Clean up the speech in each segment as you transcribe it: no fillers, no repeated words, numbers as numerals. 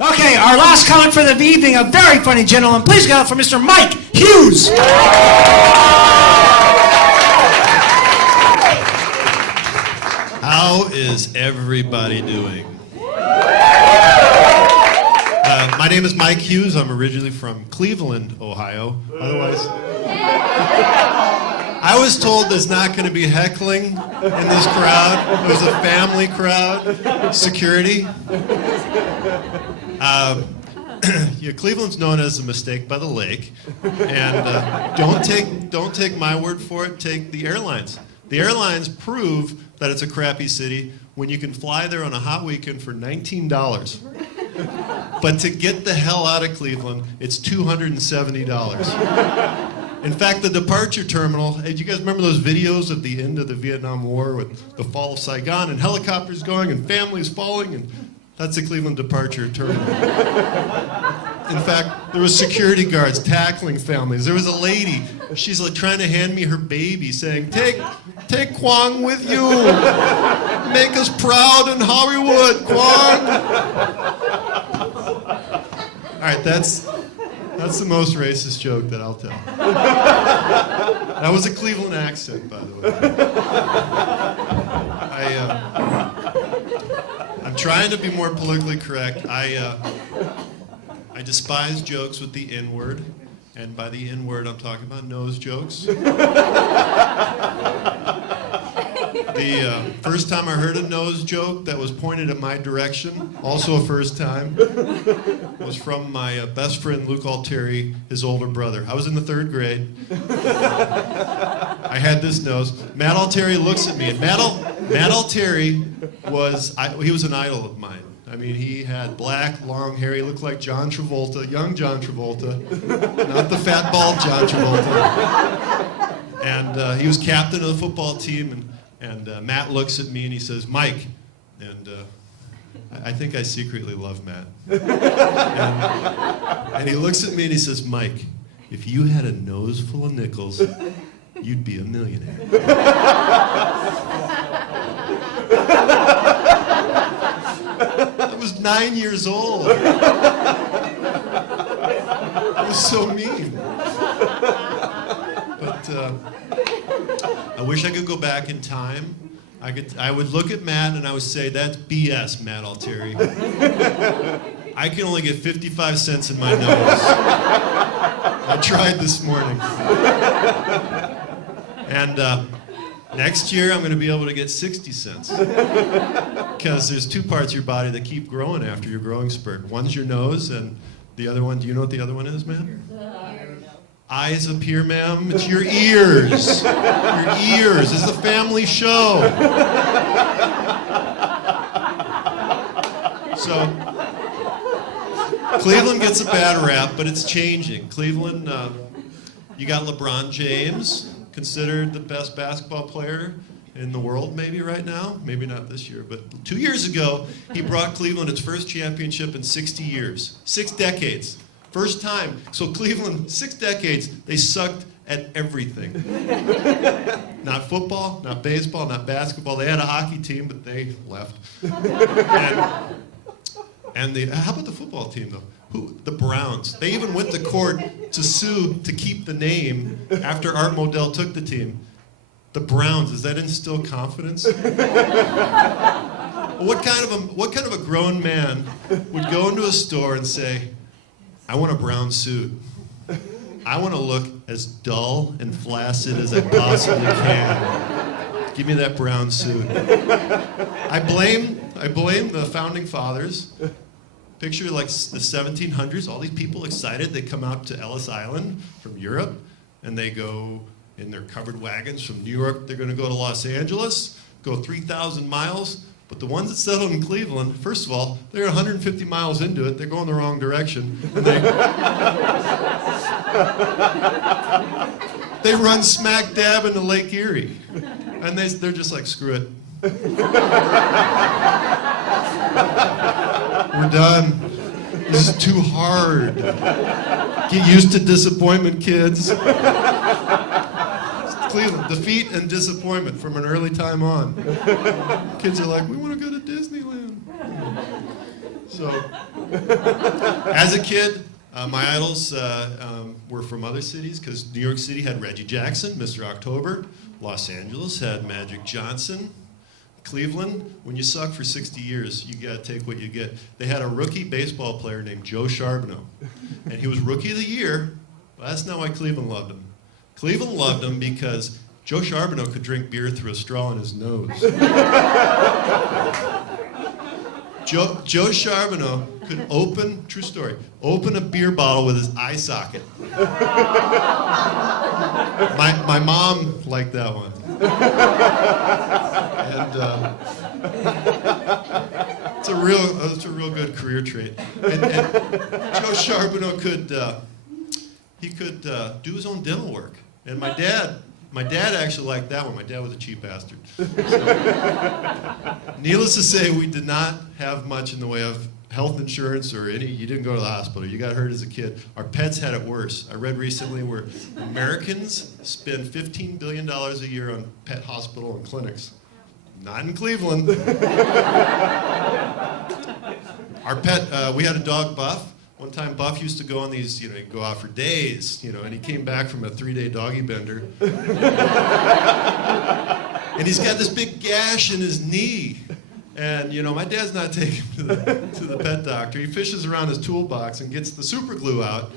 Okay, our last comic for the evening, a very funny gentleman. Please go out for Mr. Mike Hughes. How is everybody doing? My name is Mike Hughes. I'm originally from Cleveland, Ohio. Otherwise, I was told there's not going to be heckling in this crowd. It was a family crowd. Security. Yeah, Cleveland's known as a mistake by the lake, and don't take my word for it. Take the airlines. The airlines prove that it's a crappy city when you can fly there on a hot weekend for $19. But to get the hell out of Cleveland, it's $270. In fact, the departure terminal, hey, do you guys remember those videos at the end of the Vietnam War with the fall of Saigon and helicopters going and families falling? And that's the Cleveland departure terminal. In fact, there was security guards tackling families. There was a lady, she's like trying to hand me her baby, saying, take Kwang with you. Make us proud in Hollywood, Kwang. All right, that's the most racist joke that I'll tell. That was a Cleveland accent, by the way. I'm trying to be more politically correct. I despise jokes with the N-word, and by the N-word I'm talking about nose jokes. The first time I heard a nose joke that was pointed in my direction, also a first time, was from my best friend Luke Altieri, his older brother. I was in the 3rd grade. I had this nose. Matt Altieri looks at me, and Matt Altieri was an idol of mine. I mean, he had black, long hair. He looked like John Travolta, young John Travolta, not the fat, bald John Travolta. And he was captain of the football team, and Matt looks at me and he says, Mike, and I think I secretly love Matt. And he looks at me and he says, Mike, if you had a nose full of nickels, you'd be a millionaire. I was 9 years old. I was so mean. But I wish I could go back in time. I would look at Matt and I would say, that's BS, Matt Altieri. I can only get 55 cents in my nose. I tried this morning. And next year I'm going to be able to get 60 cents. Because there's 2 parts of your body that keep growing after your growing spurt. One's your nose, and the other one, do you know what the other one is, ma'am? Eyes up here, ma'am. It's your ears. Your ears. This is a family show. So, Cleveland gets a bad rap, but it's changing. Cleveland, you got LeBron James, considered the best basketball player in the world maybe right now. Maybe not this year, but 2 years ago, he brought Cleveland its first championship in 60 years. 6 decades. First time. So Cleveland, 6 decades, they sucked at everything. Not football, not baseball, not basketball. They had a hockey team, but they left. How about the football team, though? The Browns. They even went to court to sue to keep the name after Art Modell took the team. The Browns, does that instill confidence? What kind of a grown man would go into a store and say, I want a brown suit. I want to look as dull and flaccid as I possibly can. Give me that brown suit. I blame the founding fathers. Picture like the 1700s, all these people excited. They come out to Ellis Island from Europe, and they go in their covered wagons from New York. They're going to go to Los Angeles, go 3,000 miles. But the ones that settled in Cleveland, first of all, they're 150 miles into it. They're going the wrong direction. And they run smack dab into Lake Erie. And they're just like, screw it. We're done. This is too hard. Get used to disappointment, kids. Cleveland, defeat and disappointment from an early time on. Kids are like, we want to go to Disneyland. So, as a kid, my idols were from other cities because New York City had Reggie Jackson, Mr. October. Los Angeles had Magic Johnson. Cleveland, when you suck for 60 years, you got to take what you get. They had a rookie baseball player named Joe Charbonneau, and he was Rookie of the Year. Well, that's not why Cleveland loved him. Cleveland loved him because Joe Charbonneau could drink beer through a straw in his nose. Joe Charbonneau could true story, open a beer bottle with his eye socket. My mom liked that one. And it's a real good career trait. And Joe Charbonneau could do his own dental work. And my dad actually liked that one. My dad was a cheap bastard. So, needless to say, we did not have much in the way of health insurance or you didn't go to the hospital. You got hurt as a kid. Our pets had it worse. I read recently where Americans spend $15 billion a year on pet hospital and clinics. Not in Cleveland. Our pet, we had a dog, Buff. One time Buff used to go on these, he'd go out for days, and he came back from a 3-day doggy bender. And he's got this big gash in his knee. And, my dad's not taking him to the pet doctor. He fishes around his toolbox and gets the super glue out.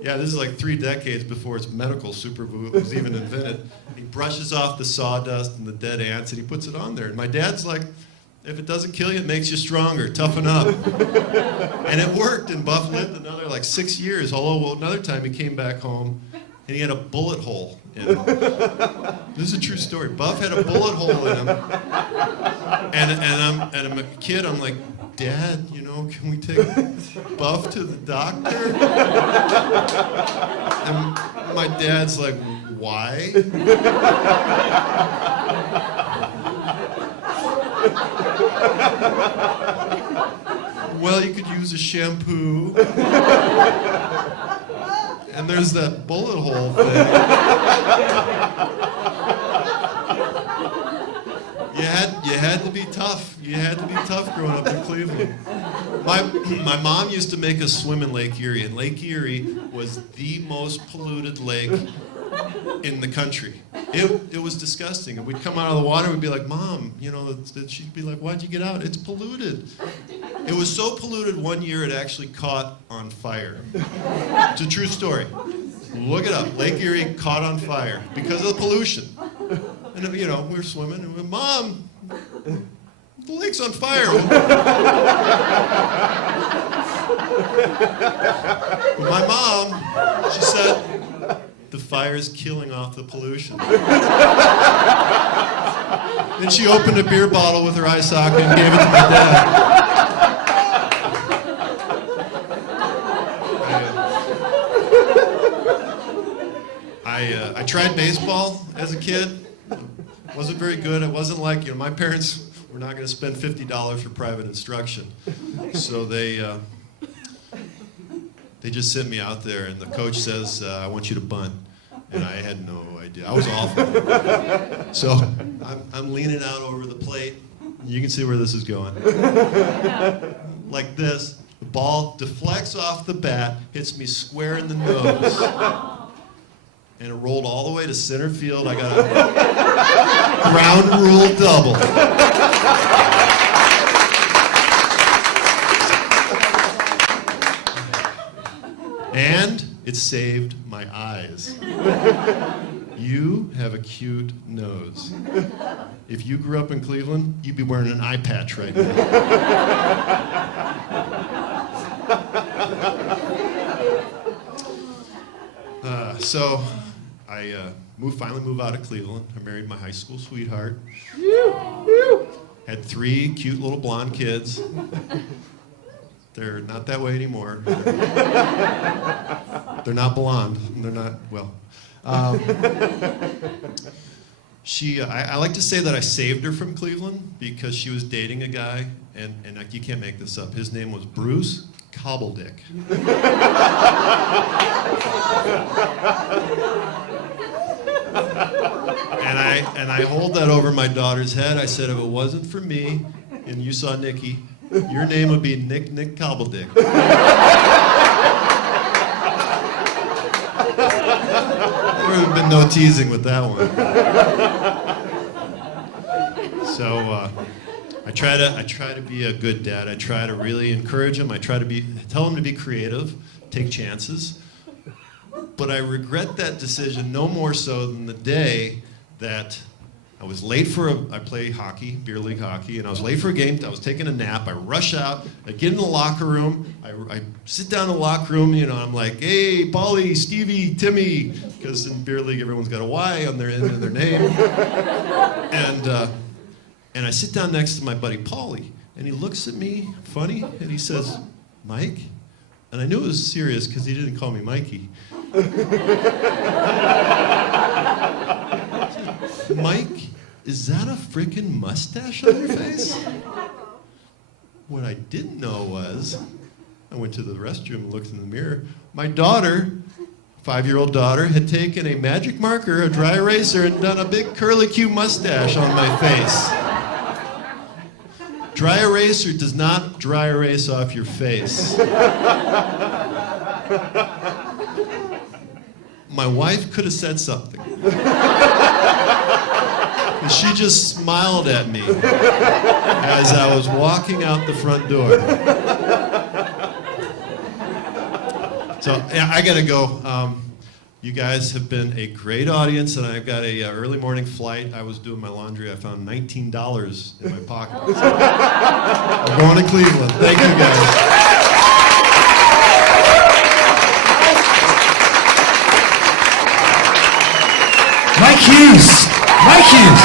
Yeah, this is like 3 decades before its medical super glue was even invented. He brushes off the sawdust and the dead ants and he puts it on there. And my dad's like, if it doesn't kill you, it makes you stronger. Toughen up. And it worked, and Buff lived another 6 years. Although another time he came back home and he had a bullet hole in him. This is a true story. Buff had a bullet hole in him. And I'm a kid, I'm like, Dad, can we take Buff to the doctor? And my dad's like, why? Well, you could use a shampoo. And there's that bullet hole thing. You had to be tough. You had to be tough growing up in Cleveland. My mom used to make us swim in Lake Erie, and Lake Erie was the most polluted lake in the country. It was disgusting. And we'd come out of the water, we'd be like, Mom, she'd be like, why'd you get out? It's polluted. It was so polluted one year it actually caught on fire. It's a true story. Look it up. Lake Erie caught on fire because of the pollution. And we were swimming and we went, Mom, the lake's on fire. My mom, she said, the fire's killing off the pollution. Then she opened a beer bottle with her eye socket and gave it to my dad. I tried baseball as a kid. Wasn't very good. It wasn't like, my parents were not going to spend $50 for private instruction. So they just sent me out there, and the coach says, I want you to bunt. And I had no idea. I was awful. So I'm leaning out over the plate. You can see where this is going. Like this. The ball deflects off the bat, hits me square in the nose. And it rolled all the way to center field. I got a ground rule double. And it saved my eyes. You have a cute nose. If you grew up in Cleveland, you'd be wearing an eye patch right now. So I finally moved out of Cleveland. I married my high school sweetheart. Had 3 cute little blonde kids. They're not that way anymore. They're not blonde. They're not, well. I like to say that I saved her from Cleveland because she was dating a guy, and you can't make this up. His name was Bruce Cobbledick. And I hold that over my daughter's head. I said, if it wasn't for me, and you saw Nikki, your name would be Nick Cobbledick. There would have been no teasing with that one. So I try to be a good dad. I try to really encourage him. I try to tell him to be creative, take chances. But I regret that decision no more so than the day that I was late I play hockey, beer league hockey, and I was late for a game. I was taking a nap. I rush out. I get in the locker room. I sit down in the locker room. I'm like, hey, Paulie, Stevie, Timmy, because in beer league everyone's got a Y on their end of their name. And I sit down next to my buddy Paulie, and he looks at me funny, and he says, Mike? And I knew it was serious because he didn't call me Mikey. Mike, is that a freaking mustache on your face? What I didn't know was, I went to the restroom and looked in the mirror. My daughter, 5-year-old daughter, had taken a magic marker, a dry eraser, and done a big curlicue mustache on my face. Dry eraser does not dry erase off your face. My wife could have said something. And she just smiled at me as I was walking out the front door. So yeah, I gotta go. You guys have been a great audience, and I've got a early morning flight. I was doing my laundry. I found $19 in my pocket. So I'm going to Cleveland. Thank you, guys. Mike Hughes. Mike Hughes.